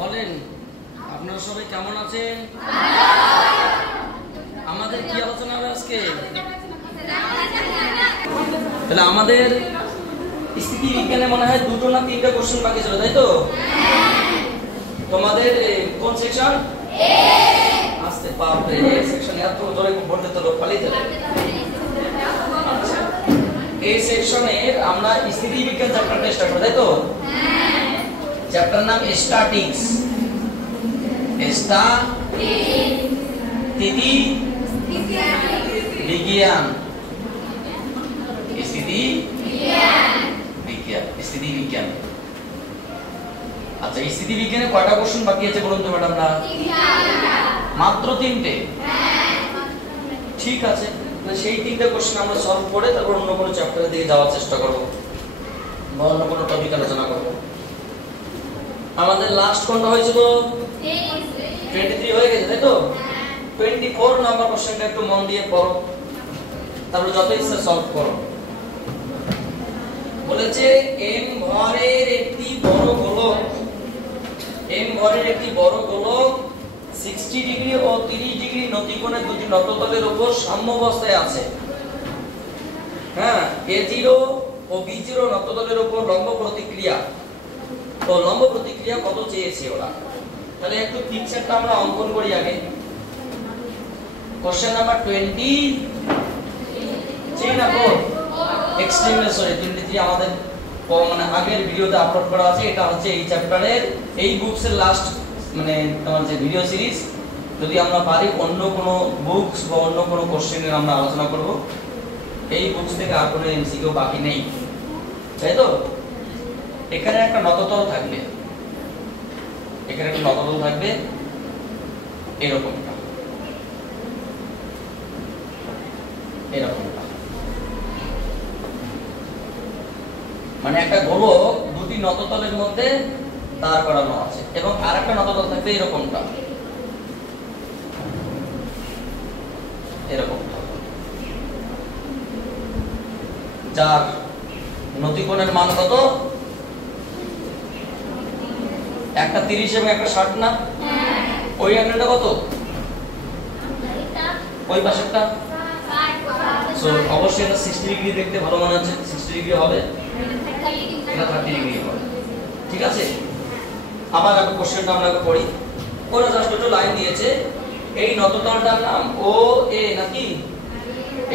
বলেন আপনারা সবাই কেমন আছেন? আমাদের কি আলোচনা হবে আজকে? তাহলে আমাদের স্থিতি বিজ্ঞানে মনে হয় দুটো না তিনটা কোশ্চেন বাকি ছিল, তাই তো? তোমাদের কোন সেকশন? আস্তে বাপরে, এই সেকশন এত জোরে পড়তে তো লোক পালিয়ে যাবে। আচ্ছা, এই সেকশনের আমরা স্থিতি বিজ্ঞান চ্যাপ্টারটা স্টার্ট করব, তাই তো? চ্যাপ্টার নাম স্ট্যাটিক্স। স্থিতি বিজ্ঞান। স্থিতি বিজ্ঞান। আচ্ছা, স্থিতি বিজ্ঞানে কয়টা কোশ্চেন বাকি আছে বলুন তো ম্যাডামরা? মাত্র 3টে। ঠিক আছে, সেই 3টে কোশ্চেন আমরা সলভ করে তারপর অন্য কোনো চ্যাপ্টারের দিকে যাওয়ার চেষ্টা করব বা অন্য কোনো টপিক আলোচনা করব। আমাদের লাস্ট কোনটা হয়েছিল? 23 হয়ে গেছে, তাই তো? 24 নাম্বার কোশ্চেনটা একটু মন দিয়ে পড়ো, তারপর যত ইচ্ছা সলভ করো। বলেছে m ভরের একটি বড় গোলক, m ভরের একটি বড় গোলক 60 ডিগ্রি ও 30 ডিগ্রি নতিকোণে দুটি নততলের উপর সাম্যাবস্থায় আছে। হ্যাঁ, a0 ও b0 নততলের উপর লম্ব প্রতিক্রিয়া, তো লম্ব প্রতিক্রিয়া কত চেয়েছে ওরা? তাহলে একটু পিকচারটা আমরা অঙ্কন করি আগে। কোশ্চেন নাম্বার 23 না 4? এক্সট্রিমলি সরি, 23 আমাদের মানে আগের ভিডিওতে আপলোড করা আছে। এটা হচ্ছে এই চ্যাপ্টারের এই বুকসের লাস্ট মানে তোমার যে ভিডিও সিরিজ। যদি আমরা পারি অন্য কোনো বুকস বা অন্য কোনো কোশ্চেনের আমরা আলোচনা করব। এই বুকস থেকে আর কোনো এমসিকিউ বাকি নেই, তাই তো? এখানে একটা নততল থাকবে, এখানে একটা নততল থাকবে এরকমটা, এরকমটা। মানে একটা গোলক দুটি নততলের মধ্যে দাঁড় করানো আছে এবং আরেকটা নততল থাকবে এরকমটা, এরকমটা, যার নতিকোণের মান কত? একটা 30 এবং একটা 60 না? ওই অ্যাঙ্গেলটা কত? ওই পাশেরটা সো অবশ্যই এটা 60 ডিগ্রি দেখতে ভালো মনে হচ্ছে। 60 ডিগ্রি হবে, এটা 30 ডিগ্রি হবে। ঠিক আছে, আবার একটা কোশ্চেনটা আমরা পড়ি। ওরা জাস্ট একটু লাইন দিয়েছে, এই নততলটার নাম ও এ নাকি?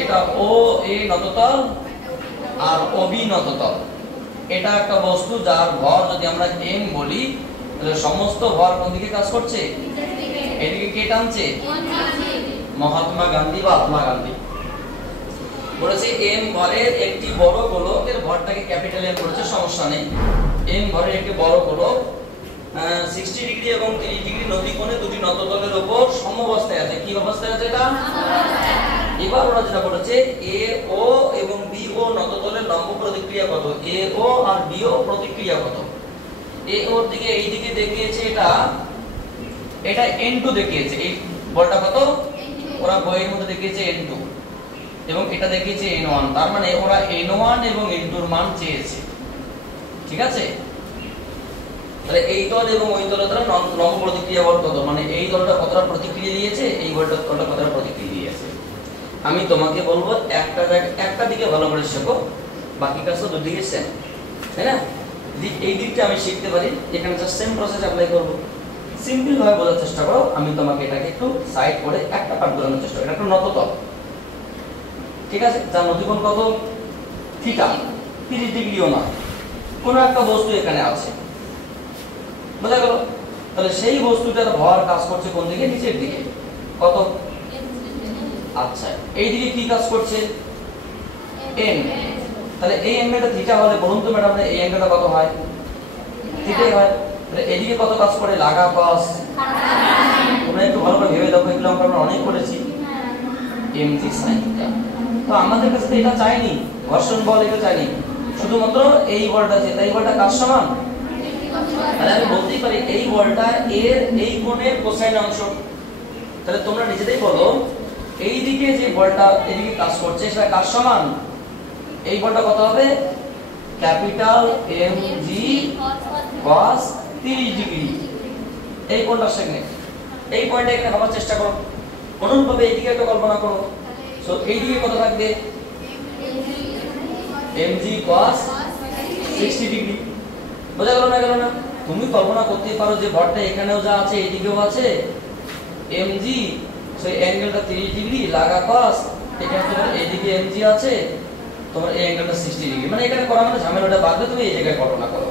এটা ও এ নততল আর ও বি নততল। এটা একটা বস্তু যার ভর যদি আমরা m বলি, তাহলে সমস্ত ভর কোন দিকে কাজ করছে? এদিকে কে টানছে? মহাত্মা গান্ধী বা আত্মা গান্ধী। বলেছে m ভরের একটি বড় গোলকের ভরটাকে ক্যাপিটাল M করেছে, সমস্যা নেই। m ভরের একটি বড় গোলক 60 ডিগ্রি এবং 30 ডিগ্রি নতিকোণে দুটি নততলের উপর সমঅবস্থায় আছে। কি অবস্থায় আছে এটা? এবার ওরা যেটা বলেছে AO এবং BO নততলের লম্ব প্রতিক্রিয়া কত? AO আর BO প্রতিক্রিয়া কত? AO এর দিকে এই দিকে দেখিয়েছে এটা N2 দেখিয়েছে। এই বলটা কত? ওরা বইয়ের মধ্যে দেখিয়েছে N2 এবং এটা দেখিয়েছে N1। তার মানে ওরা N1 এবং N2 এর মান চেয়েছে। ঠিক আছে, তাহলে এই তল এবং ওই তলের দ্বারা লম্ব প্রতিক্রিয়া বল কত? মানে এই তলটা কতটা প্রতিক্রিয়া দিয়েছে, এই তলটা কতটা প্রতিক্রিয়া দিয়েছে। আমি তোমাকে বলবো একটা দিকে ভালো করে শেখো, বাকি কাজ তো দুদিকে সেম, তাই না? এই দিকটা আমি শিখতে পারি, এখানে জাস্ট সেম প্রসেস অ্যাপ্লাই করব। সিম্পল ভাবে বোঝার চেষ্টা করো। আমি তোমাকে এটাকে একটু সাইড করে একটা পার্ট বোঝানোর চেষ্টা করি। এটা একটা নততল, ঠিক আছে, যার নতিকোণ কত? থিটা, 30 ডিগ্রিও না। কোন একটা বস্তু এখানে আছে, বোঝা গেল? তাহলে সেই বস্তুটার ভর কাজ করছে কোন দিকে? নিচের দিকে। কত? আচ্ছা, এই দিকে কি কাজ করছে? m। তাহলে এই অ্যাঙ্গেলটা থিটা হলে বলুন তো ম্যাডাম, এই অ্যাঙ্গেলটা কত হয়? থিটাই হয়। তাহলে এদিকে কত কাজ করে? লাগা cos। তোমরা একটু ভালো করে ভেবে দেখো, এগুলো আমরা অনেক করেছি। mg sin theta. তো আমাদের কাছে তো এটা চাইনি, ঘর্ষণ বল এটা চাইনি, শুধুমাত্র এই বলটা আছে। তাই বলটা কার সমান? তাহলে আমি বলতেই পারি এই বলটা এর এই কোণের কোসাইন অংশ। তাহলে তোমরা নিজেরাই বলো, এই দিকে যে বলটা এদিকে কাজ করছে সেটা কার সমান? এই বলটা কত হবে? Capital mg cos 30 degree. এই কোণটা সেকন্ড, এই পয়েন্টে এখানে ভাবার চেষ্টা করো। অনুরূপভাবে এইদিকে একটা কল্পনা করো। সো এইদিকে কত থাকবে? mg cos 60 degree. বোঝা গেল না? গেল না? তুমি কল্পনা করতে পারো যে ভরটা এখানেও যা আছে এইদিকেও আছে mg, সেই অ্যাঙ্গেলটা 30 ডিগ্রি লাগা cos, এখানে তোমার এইদিকে mg আছে, তোমার এই অ্যাঙ্গেলটা 60 ডিগ্রি। মানে এখানে করা মানে ঝামেলাটা বাদে তুমি এই জায়গায় কল্পনা করো।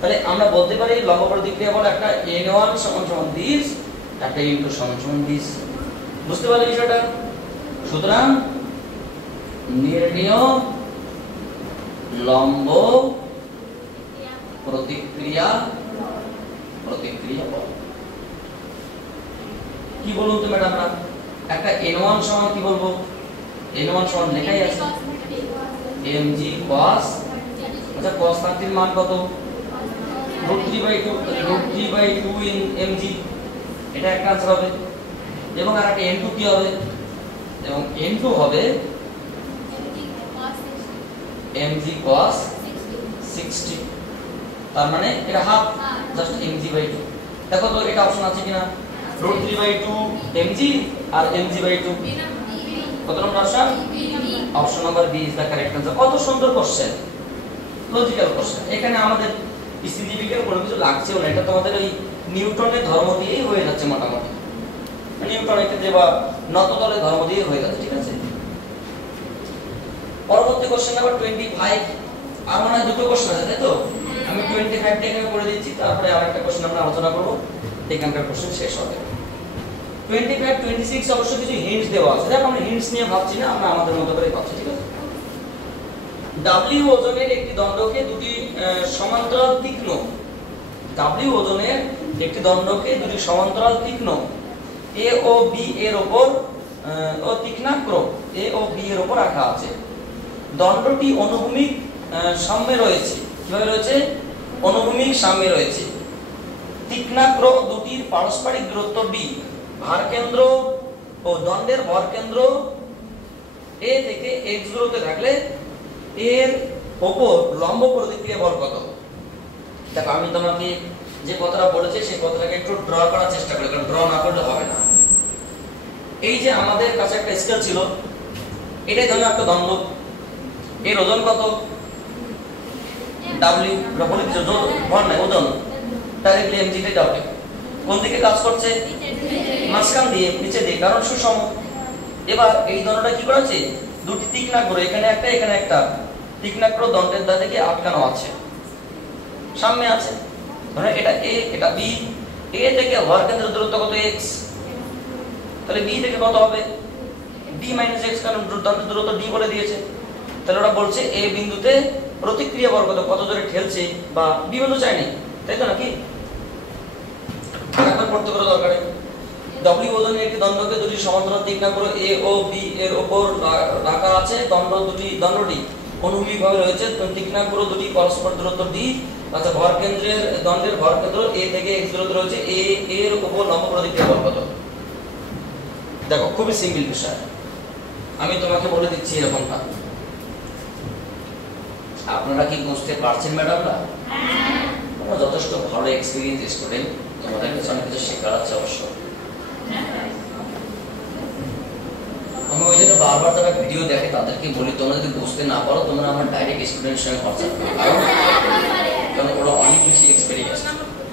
তাহলে আমরা বলতে পারি লম্ব প্রতিক্রিয়া বল একটা n1 = this, একটা n2 = this। বুঝতে পারলে বিষয়টা? সুতরাং নির্ণেয় লম্ব প্রতিক্রিয়া বল কি বলুন তো ম্যাডামরা? একটা n1 সমান কি বলবো? n1 সমান লেখাই আছে mg cos, আচ্ছা cos 30 মান কত? √3/2 in mg, এটা একটা आंसर হবে। এবং আর একটা n2 কি হবে? এবং n2 হবে mg cos 60, তার মানে এটা হাফ, জাস্ট mg/2। দেখো তো এটা অপশন আছে কিনা? √3/2 mg আর mg/2, কত number option? Option number B is the correct answer. কত সুন্দর কোশ্চেন, লজিক্যাল কোশ্চেন। এখানে আমাদের স্থিতিবিজ্ঞান কোনো কিছু লাগছেও না, এটা তোমাদের ওই নিউটনের ধর্ম দিয়েই হয়ে যাচ্ছে মোটামুটি। নিউটনের ক্ষেত্রে বা নততলের ধর্ম দিয়ে হয়ে যাচ্ছে, ঠিক আছে? পরবর্তী কোশ্চেন নাম্বার 25। আর মনে হয় দুটো কোশ্চেন আছে, তাই তো? আমি 25 টা এখানে করে দিচ্ছি, তারপরে আরেকটা কোশ্চেন আমরা আলোচনা করব, এখানকার কোশ্চেন শেষ হবে। 25 26 অবশ্য কিছু হিন্টস দেওয়া আছে। দেখো আমরা হিন্টস নিয়ে ভাবছি না, আমরা আমাদের মতো করে ভাবছি, ঠিক আছে? W ওজনের একটি দণ্ডকে দুটি সমান্তরাল তীক্ষ্ণ, W ওজনের একটি দণ্ডকে দুটি সমান্তরাল তীক্ষ্ণ A ও B এর উপর ও তীক্ষ্ণাগ্র A ও B এর উপর রাখা আছে। দণ্ডটি অনুভূমিক সাম্যে রয়েছে। কিভাবে রয়েছে? অনুভূমিক সাম্যে রয়েছে। তীক্ষ্ণাগ্র দুটির পারস্পরিক দূরত্ব d, ভারকেন্দ্র ও দণ্ডের ভরকেন্দ্র a থেকে x দূরত্বে থাকলে এর উপর লম্ব প্রতিক্রিয়া বল কত? দেখো আমি তোমাকে যে কথাটা বলেছি সেই কথাটাকে একটু ড্র করার চেষ্টা করি, কারণ ড্র না করলে হবে না। এই যে আমাদের কাছে একটা স্কেল ছিল, এটাই ধরো একটা দণ্ড, এর ওজন কত? w, আমরা বলি যে ভর নাই, ওজন ডাইরেক্টলি mg তে w। কোন দিকে কাজ করছে? মাঝখান দিয়ে, নিচে দিয়ে, কারণ সুষম। এবার এই দণ্ডটা কি করেছে? দুটি তীক্ষ্ণাগ্র, এখানে একটা এখানে একটা তীক্ষ্ণাগ্র দণ্ডের দিকে আটকানো আছে, সামনে আছে। ধরো এটা a, এটা b, a থেকে ভরকেন্দ্রের দূরত্ব কত? x, তাহলে b থেকে কত হবে? b - x, কারণ দণ্ডের দূরত্ব d বলে দিয়েছে। তাহলে ওরা বলছে a বিন্দুতে প্রতিক্রিয়া বল কত, কত জোরে ঠেলছে, বা b বিন্দু চাইনি, তাই তো নাকি? আরেকবার পড়তে করে দরকার। W ওজনের একটি দণ্ডকে দুটি সমান্তরাল তীক্ষ্ণাগ্র A ও B এর উপর রাখা আছে। দণ্ডটি অনুভূমিকভাবে রয়েছে। তীক্ষ্ণাগ্র দুটি পরস্পর দূরত্ব d, আচ্ছা দণ্ডের ভরকেন্দ্র A থেকে x দূরত্বে রয়েছে। A এর উপর লম্ব প্রতিক্রিয়া বল কত? দেখো খুবই সিম্পল বিষয়, আমি তোমাকে বলে দিচ্ছি এরকমটা। আপনারা কি বুঝতে পারছেন ম্যাডামরা? হ্যাঁ, তোমরা যথেষ্ট ভালো এক্সপেরিয়েন্স স্টুডেন্ট, তোমাদের কাছে অনেক কিছু শেখার আছে অবশ্য। আমি ওই জন্য বারবার যারা ভিডিও দেখে তাদেরকে বলি, তোমরা যদি বুঝতে না পারো তোমরা আমার ডাইরেক্ট স্টুডেন্টের সঙ্গে হোয়াটসঅ্যাপ করো, কারণ ওরা অনেক বেশি এক্সপেরিয়েন্স।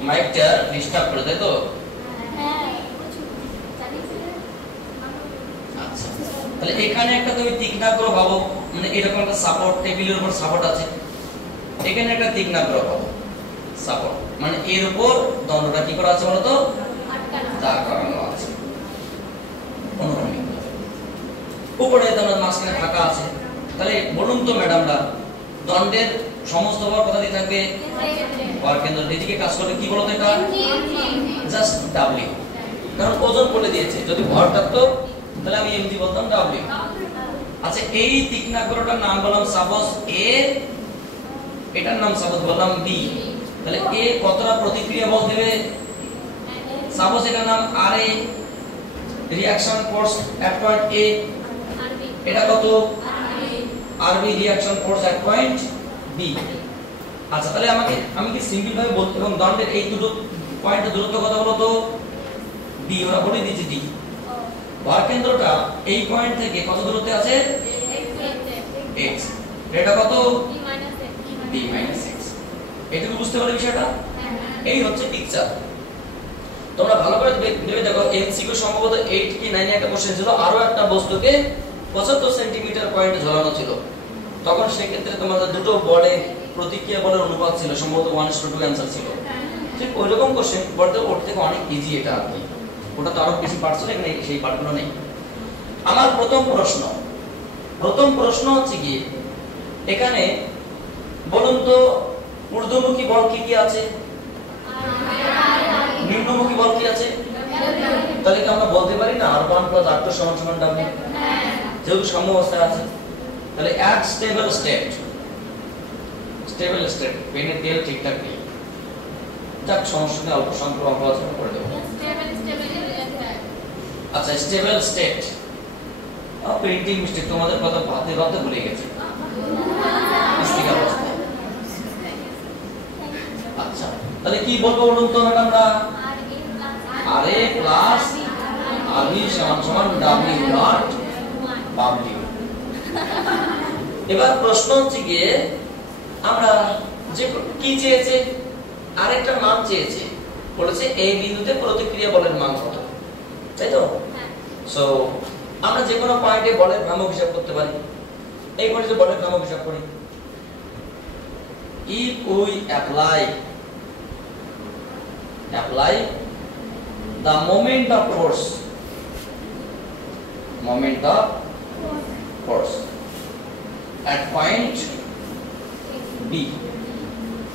মাইকটা ডিস্টার্ব করে, তাই তো? আচ্ছা, তাহলে এখানে একটা তুমি তীক্ষ্ণাগ্র ভাবো, মানে এরকম একটা সাপোর্ট, টেবিলের উপর সাপোর্ট আছে, এখানে একটা তীক্ষ্ণাগ্র ভাবো সাপোর্ট, মানে এর উপর দণ্ডটা কি করা আছে বলো তো? দাঁড় করানো আছে। অনুভূমিক উপরে দণ্ড মাঝখানে ফাঁকা আছে। তাহলে বলুন তো ম্যাডামরা, দণ্ডের সমস্ত ভর কোথা দিয়ে থাকবে? ভরকেন্দ্র দিকে কাজ করবে। কি বলতো এটা? জাস্ট w, কারণ ওজন বলে দিয়েছে। যদি ভর থাকতো তাহলে আমি mg বলতাম w। আচ্ছা, এই তীক্ষ্ণাগ্রটার নাম বললাম সাপোজ a, এটার নাম সাপোজ বললাম b। তাহলে a কতটা প্রতিক্রিয়া বল দেবে? সাপোজ এটার নাম ra, reaction force at point a, এটা কত? rb, রিঅ্যাকশন ফোর্স এট পয়েন্ট b। আচ্ছা, তাহলে আমি কি সিম্পল ভাবে বলতে, এবং দণ্ডের এই দুটো পয়েন্টের দূরত্ব কত বলো তো ডি, ওরা বলে দিয়েছে ডি। ভর কেন্দ্রটা এই পয়েন্ট থেকে কত দূরত্বে আছে x, এটা কত d - x। এটুকু বুঝতে পারলে বিষয়টা? এই হচ্ছে পিকচার। তোমরা ভালো করে ভেবে দেখো, এমসিকিউ সম্ভবত 8 কি 9 এ একটা কোশ্চেন ছিল, আরো একটা বস্তুকে 75 সেন্টিমিটার পয়েন্টে ঝোলানো ছিল। তখন সেই ক্ষেত্রে তোমাদের দুটো বলে প্রতিক্রিয়া বলের অনুপাত ছিল, সম্ভবত 1:2 অ্যানসার ছিল। ঠিক ওইরকম কোশ্চেন বলতে ওর থেকে অনেক ইজি এটা আর কি। ওটা তো আরো বেশি পার্ট ছিল, এখানে সেই পার্টগুলো নেই। আমার প্রথম প্রশ্ন হচ্ছে কি, এখানে বলুন তো ঊর্ধ্বমুখী বল কি কি আছে, নিম্নমুখী বল কি আছে? তাহলে কি আমরা বলতে পারি না r1 + r2 = w, যেহেতু সাম্য অবস্থায় আছে। তাহলে এক স্টেবল স্টেট পেনের তেল ঠিকঠাক নেই, যাক সমস্যা নেই, অল্প সংখ্যক অঙ্ক আছে করে দেবো। আচ্ছা স্টেবল স্টেট, প্রিন্টিং মিস্টেক, তোমাদের কথা ভাতে ভুলে গেছে। স্থির অবস্থা। আচ্ছা তাহলে কি বলবো বলুন তো ম্যাডামরা? RA প্লাস RB সমান W ডট W। এবার প্রশ্ন হচ্ছে গিয়ে আমরা যে কি চেয়েছে, আরেকটা মান চেয়েছে, বলেছে এই বিন্দুতে প্রতিক্রিয়া বলের মান কত, তাই তো? সো আমরা যে কোনো পয়েন্টে বলের ভ্রামক হিসাব করতে পারি। এই পয়েন্টে বলের ভ্রামক হিসাব করি। if we apply the moment of force at point B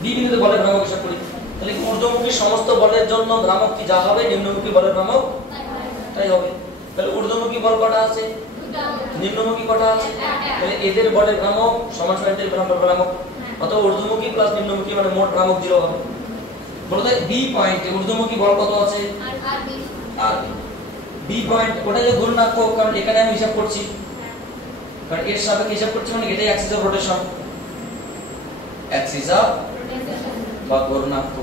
বিন্দুতে বলের ভ্রামক হিসাব করি, তাহলে ঊর্ধ্বমুখী সমস্ত বলের জন্য ভ্রামক কি যা হবে, নিম্নমুখী বলের ভ্রামক তাই হবে। তাহলে ঊর্ধ্বমুখী বল কটা আছে, নিম্নমুখী কটা আছে, তাহলে এদের বলের ভ্রামক সমান এদের ভ্রামক, অতএব ঊর্ধ্বমুখী প্লাস নিম্নমুখী মানে মোট ভ্রামক 0 হবে। বলতে বি পয়েন্টে ঊর্ধ্বমুখী বল কত আছে, আর বি পয়েন্ট ওটা যে ঘূর্ণাঙ্ক, কারণ এখানে আমি হিসাব করছি, কারণ এর সাপেক্ষে হিসাব করছি, মানে এটাই Axis of rotation, Axis of বা ঘূর্ণাঙ্ক।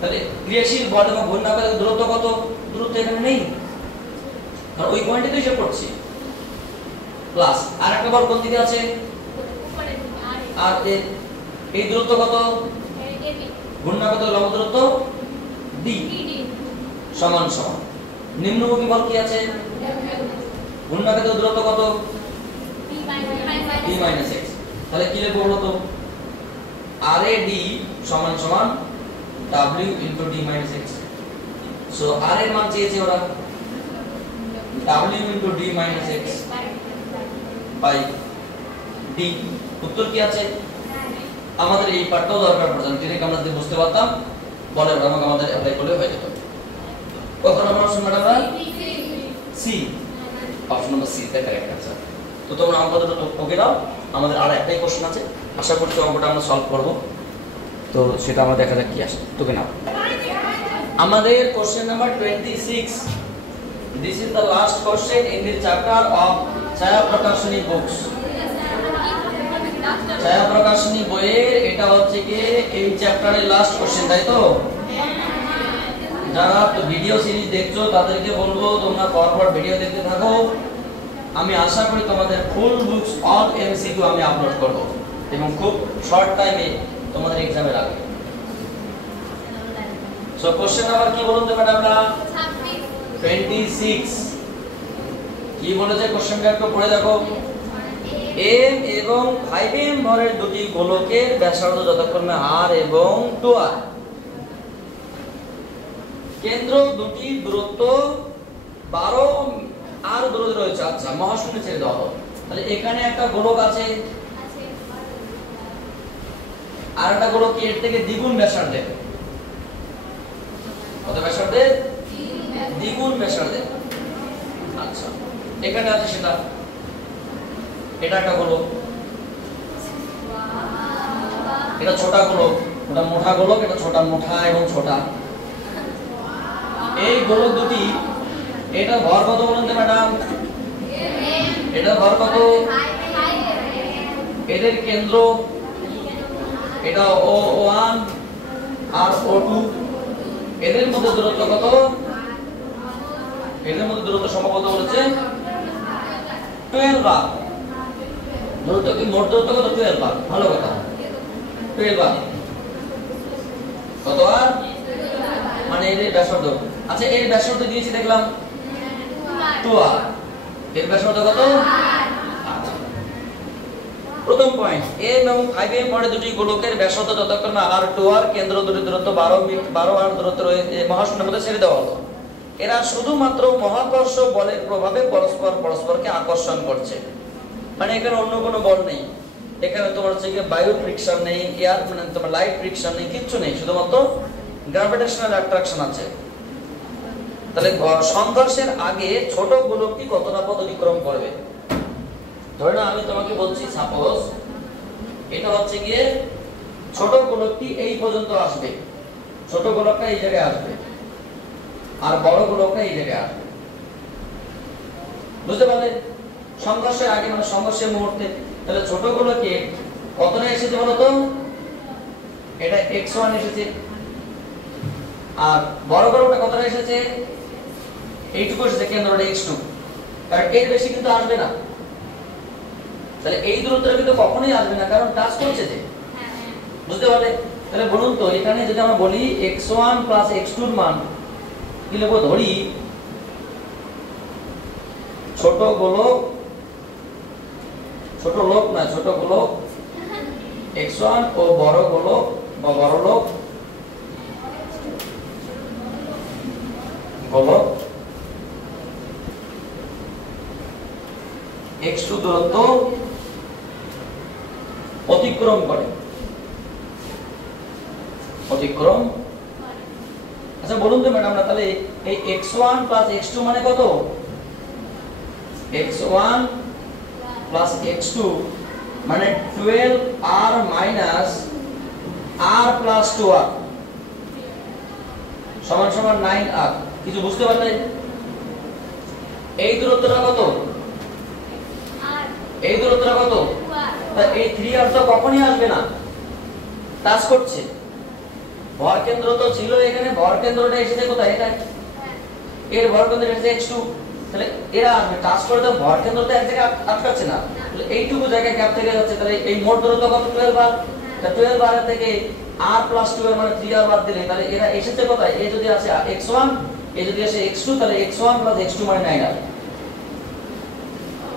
তাহলে ক্রিয়াশীল বল এবং ঘূর্ণাঙ্কের দূরত্ব কত, দূরত্ব এখানে নেই, কারণ ওই পয়েন্টে তো হিসাব করছি। প্লাস আরেকটা বল কোন দিকে আছে, আর এই দূরত্ব কত, ঘূর্ণাঙ্ক লম্ব দূরত্ব d সমান নিম্নমুখী বল কি আছে, ঘূর্ণাঙ্ক দূরত্ব কত, d - x। তাহলে কি লিখব বলো তো, RAD সমান W * d - x। So R এর মান চেয়েছে ওরা W * d - x by d। উত্তর কি আছে? আমাদের এই পার্টটাও দরকার পড়ছে না, যেটাকে আমরা যদি বুঝতে পারতাম বলের ভ্রামক আমাদের অ্যাপ্লাই করলে হয়ে যেত। কত নম্বর অপশন ম্যাডামরা? সি, অপশন নম্বর সি তে কারেক্ট आंसर। তো তোমরা অঙ্কটা ওকে দাও, আমাদের আর একটাই কোশ্চেন আছে, আশা করছি অঙ্কটা আমরা সলভ করব। তো সেটা আমরা দেখা যাক কি আসে। তোকে নাও আমাদের question number 26। This is the last question in this chapter of ছায়া প্রকাশনী বুকস। ছায়া প্রকাশনী বইয়ের এটা হচ্ছে কি এই চ্যাপ্টারের লাস্ট কোশ্চেন, তাই তো? যারা ভিডিও সিরিজ দেখছো তাদেরকে বলবো তোমরা পরপর ভিডিও দেখতে থাকো। আমি আশা করি তোমাদের ফুল বুকস অল এমসিকিউ আমি আপলোড করব এবং খুব শর্ট টাইমে তোমাদের এক্সামের আগে। সো কোশ্চেন নাম্বার কি বলুন তো ম্যাডামরা? 26। কি বলেছে কোশ্চেনটা একটু পড়ে দেখো। m এবং 5m ভরের দুটি গোলকের ব্যাসার্ধ যথাক্রমে r এবং 2r, কেন্দ্র দুটি দূরত্ব 12 r দূরত্বে রয়েছে। আচ্ছা মহাশূন্য ছেড়ে দাও। তাহলে এখানে একটা গোলক আছে, আর একটা গোলক এর থেকে দ্বিগুণ ব্যাসার্ধের। কত ব্যাসার্ধের? দ্বিগুণ ব্যাসার্ধের। আচ্ছা এখানে আছে সেটা, এটা একটা গোলক, এটা ছোট গোলক, ওটা মোটা গোলক, এটা ছোট, মোটা এবং ছোটা। এই গোলক দুটি, এটা ভর কত বলুন তো ম্যাডাম? এটা ভর কত? এদের কেন্দ্র এটা O1 আর O2, এদের মধ্যে দূরত্ব কত? এদের মধ্যে দূরত্ব সম্ভবত বলেছে 12 আর। দূরত্ব কি মোট দূরত্ব কত? 12 আর। ভালো কথা, 12 আর কত আর মানে এর ব্যাসার্ধ। আচ্ছা এর ব্যাসার্ধ দিয়েছি দেখলাম 2 আর। এর ব্যাসার্ধ কত? প্রথম পয়েন্ট, এম এবং 5m পরে দুটি গোলকের ব্যাসার্ধ যতক্ষণ না আর 2 আর কেন্দ্র দুটি দূরত্ব 12 আর দূরত্ব রয়েছে মহাশূন্যের মধ্যে ছেড়ে দেওয়া হলো। এরা শুধুমাত্র মহাকর্ষ বলের প্রভাবে পরস্পরকে আকর্ষণ করছে। মানে এখানে অন্য কোনো বল নেই, এখানে তোমার হচ্ছে কি বায়ু ফ্রিকশন নেই, এয়ার মানে তোমার লাইট ফ্রিকশন নেই, কিচ্ছু নেই, শুধুমাত্র গ্র্যাভিটেশনাল অ্যাট্রাকশন আছে। তাহলে সংঘর্ষের আগে ছোট গোলকটি কতটা পথ অতিক্রম করবে? ধরে না আমি তোমাকে বলছি সাপোজ এটা হচ্ছে গিয়ে ছোট গোলকটি এই পর্যন্ত আসবে, ছোট গোলকটা এই জায়গায় আসবে আর বড় গোলকটা এই জায়গায় আসবে, বুঝতে পারলে? সংঘর্ষের আগে মানে সংঘর্ষের মুহূর্তে। তাহলে ছোট গোলকে কতটা এসেছে বলো তো? এটা x1 এসেছে। আর বড় গোলকটা কতটা এসেছে? এইটুকু এসেছে, কেন্দ্রটা x2। কারণ এর বেশি কিন্তু আসবে না। তাহলে এই দূরত্বটা কিন্তু কখনোই আসবে না, কারণ টাচ করছে যে, বুঝতে পারলে? তাহলে বলুন তো এখানে যদি আমরা বলি x1 প্লাস x2 এর মান কি লিখবো? ধরি ছোট গোলক, ছোট লোক না, ছোট গোলক x1 ও বড় গোলক বা বড় লোক গোলক x2 দূরত্ব অতিক্রম করে, অতিক্রম। আচ্ছা বলুন তো ম্যাডাম, তাহলে এই x1 প্লাস x2 মানে কত? x1 প্লাস x2 মানে 12r minus r plus 2r সমান সমান 9r। কিছু বুঝতে পারলে? এই দূরত্বটা কত? এই দূরত্বটা কত? এই 3r তো কখনোই আসবে না, টাচ করছে। ভর কেন্দ্র তো ছিল এখানে, ভর কেন্দ্রটা এসেছে কোথায়? এটা এর ভর কেন্দ্র এসেছে x2। তাহলে এরা আসবে, টাচ করে তো ভর কেন্দ্রটা এক জায়গায় আটকাচ্ছে না, তাহলে এইটুকু জায়গায় গ্যাপ থেকে যাচ্ছে। তাহলে এই মোট দূরত্ব কত? 12 আর। তাহলে 12 আর থেকে r প্লাস 2 এর মানে 3r বাদ দিলে তাহলে এরা এসেছে কোথায়? এ যদি আসে x1, এ যদি আসে x2, তাহলে x1 প্লাস x2 মানে 9r।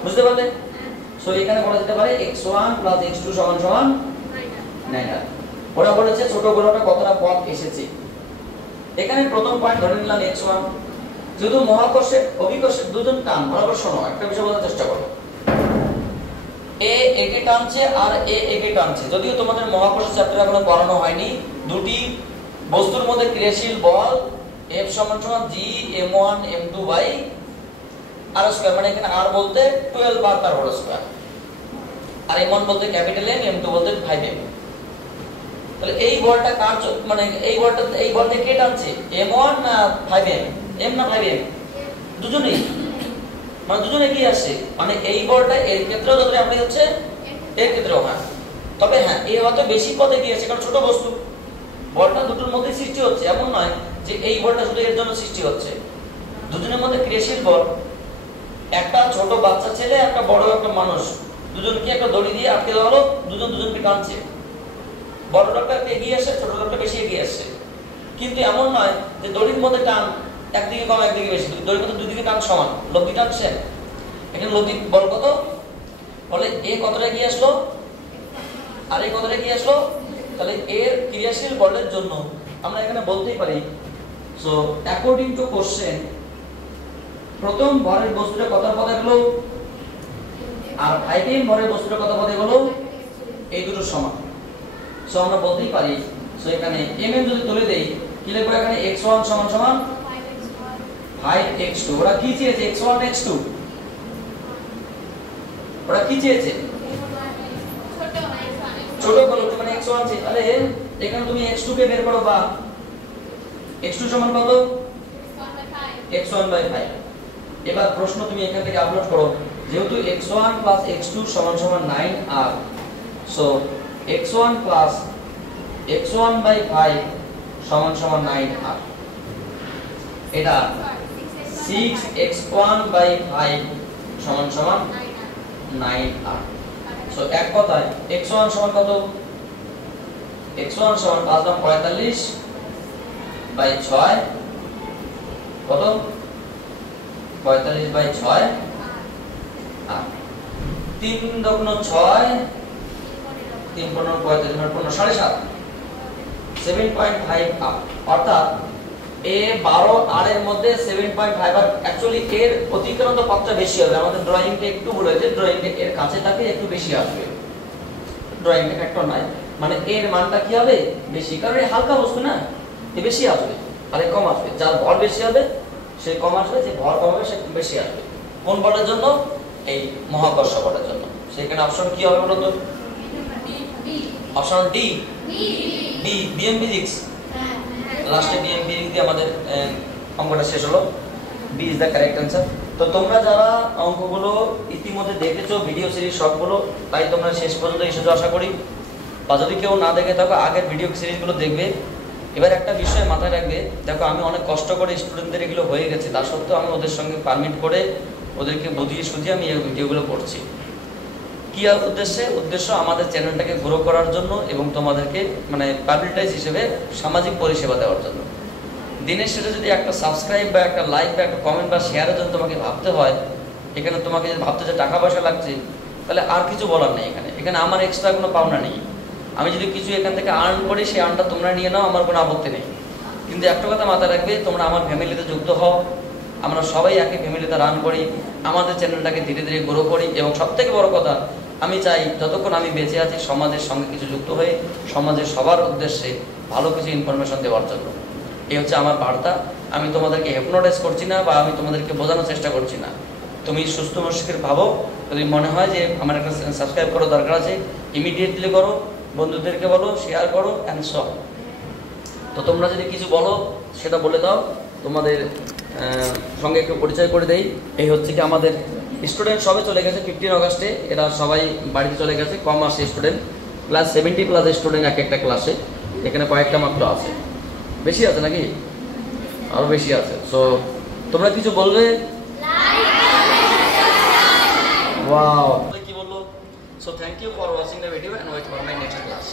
বুঝতে পারলে? সো এখানে বলা যেতে পারে x1 প্লাস x2 সমান সমান 9r। ওরা বলেছে ছোট গোলকটা কতটা পথ এসেছে। এখানে প্রথম পয়েন্ট ধরে নিলাম x1। যেহেতু মহাকর্ষের অভিকর্ষের দুজন টান বরাবর শোনো, একটা বিষয় বোঝার চেষ্টা করো। এ একে টানছে আর এ একে টানছে। যদিও তোমাদের মহাকর্ষ চ্যাপ্টারে এখনো পড়ানো হয়নি, দুটি বস্তুর মধ্যে ক্রিয়াশীল বল F সমান সমান G m1 m2 by r square, মানে এখানে r বলতে 12 বার তার হোল স্কয়ার, আর m1 বলতে ক্যাপিটাল M, m2 বলতে 5m। তাহলে এই বলটা কার মানে এই বলটা কে টানছে? m1 না 5m? m না 5m? দুজনেই, মানে দুজনে কি আসে, মানে এই বলটা এর ক্ষেত্রেও যতটা আপনি হচ্ছে এর ক্ষেত্রেও। হ্যাঁ, তবে হ্যাঁ এ হয়তো বেশি পথে গিয়েছে, কারণ ছোট বস্তু, বলটা দুটোর মধ্যে সৃষ্টি হচ্ছে। এমন নয় যে এই বলটা শুধু এর জন্য সৃষ্টি হচ্ছে, দুজনের মধ্যে ক্রিয়াশীল বল। একটা ছোট বাচ্চা ছেলে, একটা বড় একটা মানুষ, দুজনকে একটা দড়ি দিয়ে আটকে দেওয়া হলো, দুজন দুজনকে টানছে। বড় লোকটা এগিয়ে আসে, ছোট লোকটা বেশি এগিয়ে আসছে। কিন্তু এমন নয় যে দড়ির মধ্যে টান একদিকে কম একদিকে বেশি, দড়ির মধ্যে দুই দিকে টান সমান, লব্ধি টানছে। এখানে লব্ধি বল কত? বলে এ কতটা এগিয়ে আসলো আর এই কতটা এগিয়ে আসলো। তাহলে এর ক্রিয়াশীল বলের জন্য আমরা এখানে বলতেই পারি, সো অ্যাকর্ডিং টু কোশ্চেন, প্রথম ভরের বস্তুটা কত পথে গেল আর 5m ভরের বস্তুটা কত পথে গেল, এই দুটো সমান। সো আমরা বলতেই পারি, সো এখানে mm যদি তুলে দেই কি লিখব? এখানে x1 সমান সমান 5x2। ওরা কি চেয়েছে? x1 x2। ওরা কি চেয়েছে? ছোট গোলক মানে x1 চেয়ে। তাহলে এখানে তুমি x2 কে বের করো, বা x2 সমান কত? x1/5। এবার প্রশ্ন তুমি এখান থেকে আপলোড করো, যেহেতু x1 প্লাস x2 সমান সমান 9r, so x1 plus x1/5 সমান সমান 9r। এটা 6x1/5 সমান সমান 9r। সো এক কথায় x1 সমান কত? x1 সমান 5 দাম 45/6 কত? 45/6 আর 3 দগুণ 6 3 15 45 মানে 15 7.5 7.5 আর অর্থাৎ এ 12 আর এর মধ্যে 7.5 আর অ্যাকচুয়ালি এর অতিক্রান্ত পথটা বেশি হবে। আমাদের ড্রয়িংটা একটু ভুল হয়েছে, ড্রয়িংটা এর কাছে থাকে একটু বেশি আসবে, ড্রয়িংটা ফ্যাক্টর নাই, মানে এর মানটা কি হবে? বেশি, কারণ এই হালকা বস্তু না, এ বেশি আসবে আর এ কম আসবে। যার ভর বেশি হবে সে কম আসবে, যে ভর কম হবে সে বেশি আসবে। কোন বলের জন্য? এই মহাকর্ষ বলের জন্য। সেখানে অপশন কি হবে বলো তো? Option D, B, BM physics. লাস্টে বিএম ফিজিক্স দিয়ে আমাদের অঙ্কটা শেষ হলো। B is the correct answer. তো তোমরা যারা অঙ্কগুলো ইতিমধ্যে দেখেছো ভিডিও সিরিজ সবগুলো, তাই তোমরা শেষ পর্যন্ত এসেছো আশা করি। বা যদি কেউ না দেখে থাকো আগের ভিডিও সিরিজগুলো দেখবে। এবার একটা বিষয় মাথায় রাখবে, দেখো আমি অনেক কষ্ট করে স্টুডেন্টদের এগুলো হয়ে গেছে, তা সত্ত্বেও আমি ওদের সঙ্গে পারমিট করে ওদেরকে বুঝিয়ে সুঝিয়ে আমি এই ভিডিওগুলো করছি। কি আর উদ্দেশ্যে? উদ্দেশ্য আমাদের চ্যানেলটাকে গ্রো করার জন্য এবং তোমাদেরকে মানে পাবলিটাইজ হিসেবে সামাজিক পরিষেবা দেওয়ার জন্য। দিনের শেষে যদি একটা সাবস্ক্রাইব বা একটা লাইক বা একটা কমেন্ট বা শেয়ারের জন্য তোমাকে ভাবতে হয়, এখানে তোমাকে যদি ভাবতে যে টাকা পয়সা লাগছে, তাহলে আর কিছু বলার নেই। এখানে আমার এক্সট্রা কোনো পাওনা নেই। আমি যদি কিছু এখান থেকে আর্ন করি, সেই আর্নটা তোমরা নিয়ে নাও, আমার কোনো আপত্তি নেই। কিন্তু একটা কথা মাথায় রাখবে, তোমরা আমার ফ্যামিলিতে যুক্ত হও। আমরা সবাই একই ফ্যামিলিতে রান করি, আমাদের চ্যানেলটাকে ধীরে ধীরে গ্রো করি। এবং সবথেকে বড় কথা, আমি চাই যতক্ষণ আমি বেঁচে আছি সমাজের সঙ্গে কিছু যুক্ত হয়ে সমাজের সবার উদ্দেশ্যে ভালো কিছু ইনফরমেশন দেওয়ার জন্য। এই হচ্ছে আমার বার্তা। আমি তোমাদেরকে হিপনোটাইজ করছি না বা আমি তোমাদেরকে বোঝানোর চেষ্টা করছি না। তুমি সুস্থ মস্তিষ্কের ভাবো, যদি মনে হয় যে আমার একটা সাবস্ক্রাইব করার দরকার আছে, ইমিডিয়েটলি করো, বন্ধুদেরকে বলো, শেয়ার করো অ্যান্ড সো। তো তোমরা যদি কিছু বলো সেটা বলে দাও, তোমাদের সঙ্গে একটু পরিচয় করে দেই। এই হচ্ছে কি আমাদের স্টুডেন্ট সবে চলে গেছে 15 আগস্টে, এরা সবাই বাড়িতে চলে গেছে। কম আসে স্টুডেন্ট, ক্লাস 70+ স্টুডেন্ট এক একটা ক্লাসে, এখানে কয়েকটা মাত্র আছে। বেশি আছে নাকি? আরো বেশি আছে। সো তোমরা কিছু বলবে? ওয়াও, কি বললো? So thank you for watching the video and wait for my next class.